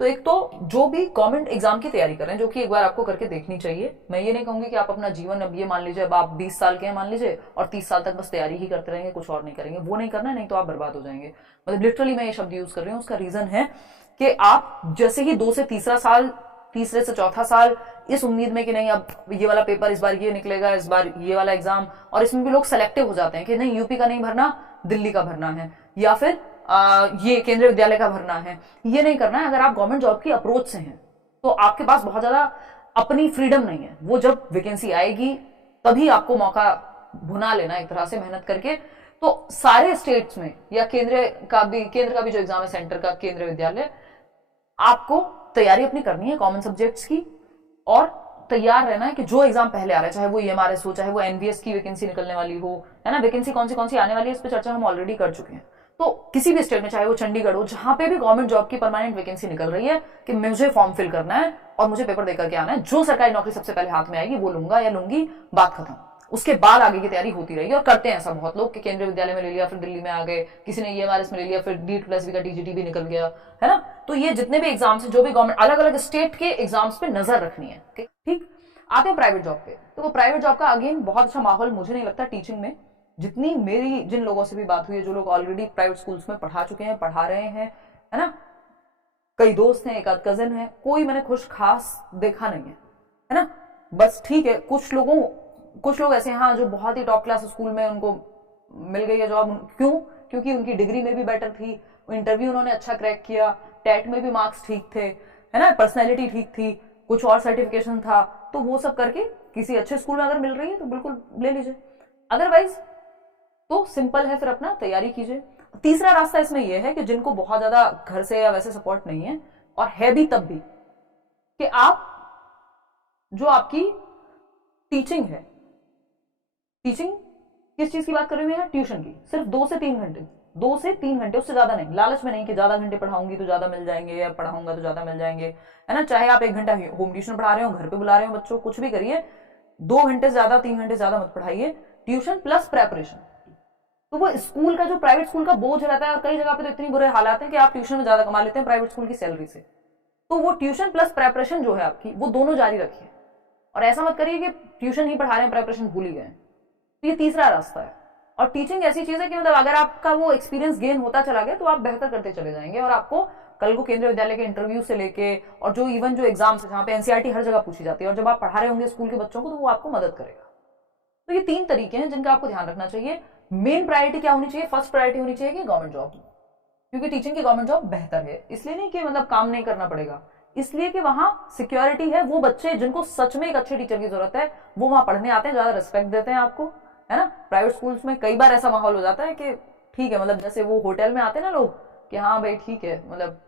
तो एक तो जो भी गवर्नमेंट एग्जाम की तैयारी कर रहे हैं, जो कि एक बार आपको करके देखनी चाहिए, मैं ये नहीं कहूंगी कि आप अपना जीवन, अब ये मान लीजिए अब आप 20 साल के हैं मान लीजिए और 30 साल तक बस तैयारी ही करते रहेंगे, कुछ और नहीं करेंगे, वो नहीं करना है, नहीं तो आप बर्बाद हो जाएंगे। मतलब लिटरली मैं ये शब्द यूज कर रही हूँ। उसका रीजन है कि आप जैसे ही 2 से तीसरा साल, तीसरे से चौथा साल इस उम्मीद में कि नहीं अब ये वाला पेपर इस बार ये निकलेगा, इस बार ये वाला एग्जाम, और इसमें भी लोग सेलेक्टिव हो जाते हैं कि नहीं यूपी का नहीं भरना, दिल्ली का भरना है, या फिर ये केंद्रीय विद्यालय का भरना है। ये नहीं करना है। अगर आप गवर्नमेंट जॉब की अप्रोच से हैं तो आपके पास बहुत ज्यादा अपनी फ्रीडम नहीं है। वो जब वैकेंसी आएगी तभी आपको मौका भुना लेना एक तरह से मेहनत करके। तो सारे स्टेट्स में या केंद्र का भी जो एग्जाम है सेंटर का, केंद्रीय विद्यालय, आपको तैयारी अपनी करनी है कॉमन सब्जेक्ट्स की, और तैयार रहना है कि जो एग्जाम पहले आ रहा है, चाहे वो ईएमआरएस हो, चाहे वो एनवीएस की वैकेंसी निकलने वाली हो, है ना, वैकेंसी कौन सी आने वाली है इस पर चर्चा हम ऑलरेडी कर चुके हैं। तो किसी भी स्टेट में, चाहे वो चंडीगढ़ हो, जहां पे भी गवर्नमेंट जॉब की परमानेंट वैकेंसी निकल रही है कि मुझे फॉर्म फिल करना है और मुझे पेपर देकर के आना है, जो सरकारी नौकरी सबसे पहले हाथ में आएगी वो लूंगा या लूंगी, बात खत्म। उसके बाद आगे की तैयारी होती रहेगी, और करते हैं ऐसा बहुत लोग कि केंद्रीय विद्यालय में ले लिया, फिर दिल्ली में आ गए, किसी ने ईएमआरएस में ले लिया, फिर D+V का टीजीटी भी निकल गया, है ना। तो ये जितने भी एग्जाम्स हैं, जो भी गवर्नमेंट, अलग अलग स्टेट के एग्जाम्स पे नजर रखनी है। ठीक, आते हैं प्राइवेट जॉब पे। तो वो प्राइवेट जॉब का अगेन बहुत अच्छा माहौल मुझे नहीं लगता टीचिंग में। जितनी मेरी जिन लोगों से भी बात हुई है, जो लोग ऑलरेडी प्राइवेट स्कूल्स में पढ़ा चुके हैं, पढ़ा रहे हैं, है ना, कई दोस्त हैं, एक आध कजन है, कोई मैंने खुश खास देखा नहीं है ना। बस ठीक है, कुछ लोग ऐसे हैं हाँ, जो बहुत ही टॉप क्लास स्कूल में उनको मिल गई है जॉब। क्यों? क्योंकि उनकी डिग्री में भी बेटर थी, इंटरव्यू उन्होंने अच्छा क्रैक किया, टेट में भी मार्क्स ठीक थे, है ना, पर्सनैलिटी ठीक थी, कुछ और सर्टिफिकेशन था, तो वो सब करके किसी अच्छे स्कूल में अगर मिल रही है तो बिल्कुल ले लीजिए। अदरवाइज तो सिंपल है, फिर अपना तैयारी कीजिए। तीसरा रास्ता इसमें यह है कि जिनको बहुत ज्यादा घर से या वैसे सपोर्ट नहीं है, और है भी तब भी, कि आप जो आपकी टीचिंग है, टीचिंग किस चीज की बात कर रही हूं, ट्यूशन की, सिर्फ 2 से 3 घंटे, 2 से 3 घंटे, उससे ज्यादा नहीं। लालच में नहीं कि ज्यादा घंटे पढ़ाऊंगी तो ज्यादा मिल जाएंगे, या पढ़ाऊंगा तो ज्यादा मिल जाएंगे, है ना। चाहे आप 1 घंटा होम ट्यूशन पढ़ा रहे हो, घर पे बुला रहे हो बच्चों, कुछ भी करिए, 2 घंटे ज्यादा, 3 घंटे ज्यादा मत पढ़ाइए। Tuition plus preparation. तो वो स्कूल का, जो प्राइवेट स्कूल का बोझ रहता है, और कई जगह पे तो इतनी बुरे हालात हैं कि आप ट्यूशन में ज्यादा कमा लेते हैं प्राइवेट स्कूल की सैलरी से। तो वो ट्यूशन प्लस प्रेपरेशन जो है आपकी, वो दोनों जारी रखिए, और ऐसा मत करिए कि ट्यूशन ही पढ़ा रहे हैं, प्रेपरेशन भूल ही गए। तो ये तीसरा रास्ता है। और टीचिंग ऐसी चीज है कि मतलब अगर आपका वो एक्सपीरियंस गेन होता चला गया तो आप बेहतर करते चले जाएंगे, और आपको कल को केंद्रीय विद्यालय के इंटरव्यू से लेके, और जो इवन जो एग्जाम्स है जहाँ पे एनसीईआरटी हर जगह पूछी जाती है, और जब आप पढ़ा रहे होंगे स्कूल के बच्चों को, तो वो आपको मदद करेगा। तो ये 3 तरीके हैं जिनका आपको ध्यान रखना चाहिए। मेन प्रायोरिटी क्या होनी चाहिए? फर्स्ट प्रायोरिटी होनी चाहिए कि गवर्नमेंट जॉब, क्योंकि टीचिंग की गवर्नमेंट जॉब बेहतर है। इसलिए नहीं कि मतलब काम नहीं करना पड़ेगा, इसलिए कि वहां सिक्योरिटी है। वो बच्चे जिनको सच में एक अच्छे टीचर की जरूरत है, वो वहां पढ़ने आते हैं, ज्यादा रिस्पेक्ट देते हैं आपको, है ना। प्राइवेट स्कूल्स में कई बार ऐसा माहौल हो जाता है कि ठीक है, मतलब जैसे वो होटल में आते हैं ना लोग, कि हाँ भाई ठीक है, मतलब